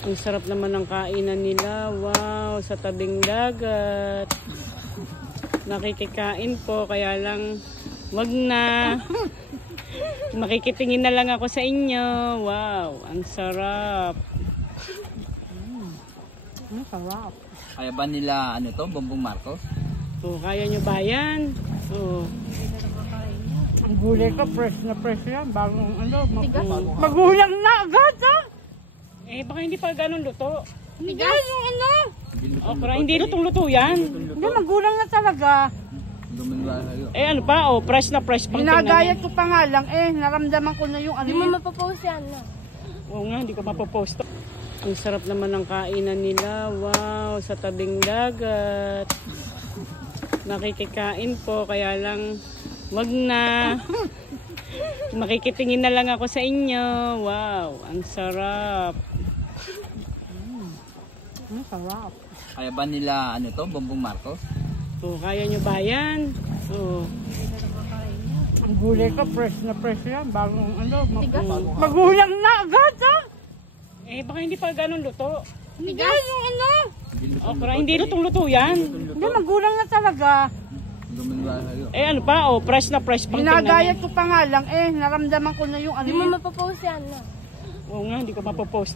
Ang sarap naman ng kainan nila. Wow, sa tabing dagat. Nakikikain po, kaya lang wag na. Makikitingin na lang ako sa inyo. Wow, ang sarap. Ang sarap. Kaya ba nila Bongbong Marcos? Oh, kaya nyo ba yan? Oh. Ang gulay ka, fresh na fresh yan. Bagong magulang na agad, ha? Eh, baka hindi pa ganun luto. Hindi yung okra, hindi lutong-luto yan. Hindi, magulang na talaga. Eh, ano pa? Oh, fresh na fresh. Ginagayat ko pa nga lang. Eh, naramdaman ko na yung Hindi mo mapapost yan, no? Oo nga, hindi ko mapapost. Ang sarap naman ng kainan nila. Wow, sa tabing dagat. Nakikikain po, kaya lang wag na. Makikitingin na lang ako sa inyo. Wow, ang sarap. Ang sarap. Kaya ba nila Bongbong Marcos? Oh, kaya nyo ba yan? Oh. Ang gulay ka, fresh na fresh yan. Bagong magulang na agad, ha? Eh, baka hindi pa ganun luto. Hindi yung okra, hindi lutong-luto yan. Hindi, magulang na talaga. Eh, ano pa? Oh, fresh na fresh. Ginagayat ko pa nga lang. Eh, naramdaman ko na yung Hindi mo mapapost yan, no? Oo nga, hindi ko mapapost.